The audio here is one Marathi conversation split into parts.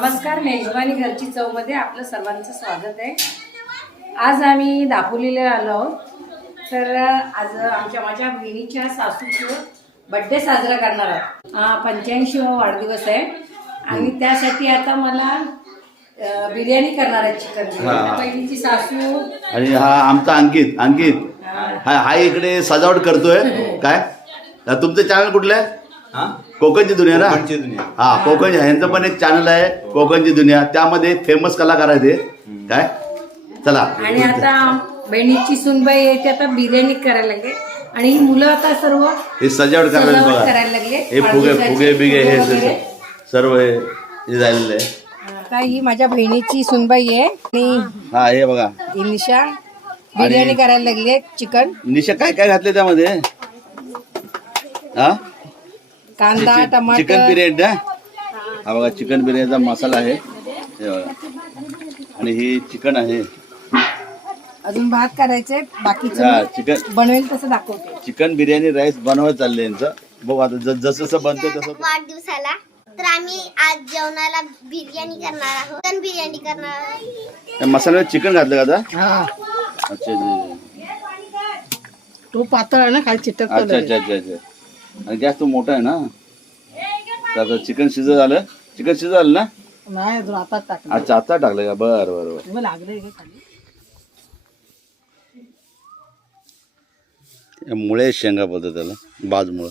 नमस्कार मेजवानी घरची चवमध्ये आपलं सर्वांचं स्वागत आहे. आज आम्ही दापोलीला आलो आहोत. तर आज आमच्या माझ्या बहिणीच्या सासूचं बड्डे साजरा करणार आहोत. हा पंच्याऐंशी वाढदिवस आहे. आणि त्यासाठी आता मला बिर्याणी करणार आहे चिकन. बहिणीची सासू आणि हा आमचा अंकित अंकित. हा. हा इकडे सजावट करतोय. काय? हा, तुमचं चॅनल कुठलं आहे? कोकणची दुनिया ना? कोकणची दुनिया. हा कोकण यांचं पण एक चॅनल आहे कोकणची दुनिया. त्यामध्ये फेमस कलाकार आहे ते काय? चला. आणि आता बहिणीची सुनबाई आहे ते आता बिर्याणी करायला लागले. आणि ही मुलं आता सर्व हे सजावट करायला सजावट बघा. करायला लागले हे फुगे फुगे बिगे हे. सर्व हे हे झालेलं आहे. आता ही माझ्या बहिणीची सुनबाई आहे. आणि हा हे बघा. ही निशा बिर्याणी करायला लागली चिकन. निशा काय काय घातले त्यामध्ये? हा? कांदा चिकन टमाटर. बिर्याणी ना? हा बघा चिकन बिर्याणीचा मसाला आहे. हे बघा. आणि हे चिकन आहे. अजून भात करायचे हा बाकीचं चिकन बनवेल तसं दाखवते. चिकन बिर्याणी राईस बनवत चाललंय यांचं. बघू आता ज- जसं जसं बनतं तसं वाढदिवसाला. तर आम्ही आज जेवणाला बिर्याणी करणार आहोत. चिकन बिर्याणी करणार आहोत. त्या मसाल्यात चिकन घातलं का आता? हा. अच्छा अच्छा तो पातळ आहे ना खाली चिटक अच्छा अच्छा अच्छा अच्छा. आणि गॅस तो मोठा आहे ना? तर आता चिकन शिजत झालं? चिकन शिजत झालं ना? नाही अजून आता अच्छा आता टाकलं का? बरं बरं बरं. लागले खाली. त्या मुळे शेंगा बोलतो त्याला बाजमुळं.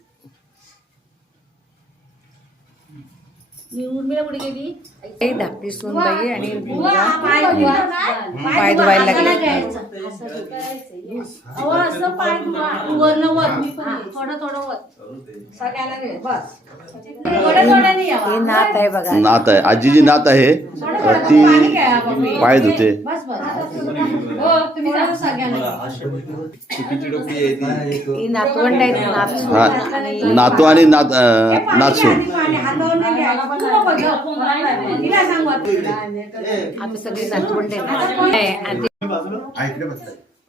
ते धाकटी सूनबाई आणि मुलगा. पाय धुवायला लागले. हे नात आहे बघा. नात आहे. आजीची नात आहे. ती पाय धुते. आहे ही नातवंड आहेत नात हा. नातू आणि नात नातसून आम्ही सगळे नातवंड आहेत आणि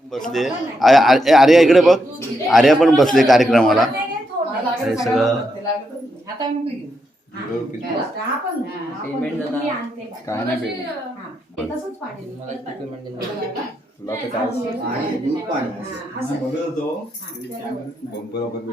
बसले. आर्या इकडे बघ. आर्या पण बसले कार्यक्रमाला. हे सगळं काय नाही पेमेंट आणि दूध पाणी असं बघत होतो बंपर वगैरे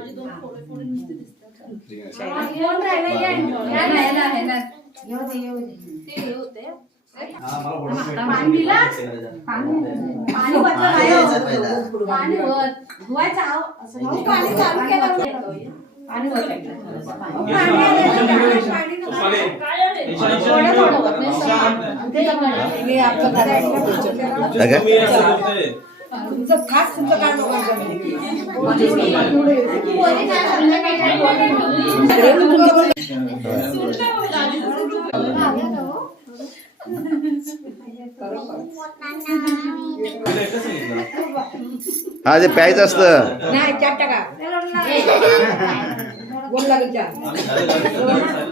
तुमचं खास तुमचं काय हा ते प्यायचं असतं. नाही चार टाका. बोल लागेल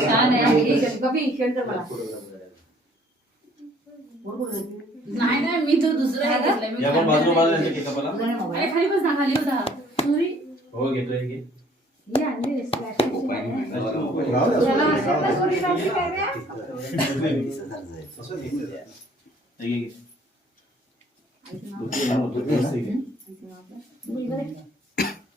छान आहे हे इकडे- बघ, इकडे तर मला. नाही नाही मी तो दुसरा हे घेतलाय. मी या पण बाजू बाजू यांच्या केकापाला अरे, खाली बस ना खाली बस ना. सुरी हो घेतोय घे ही आणली रे, plastic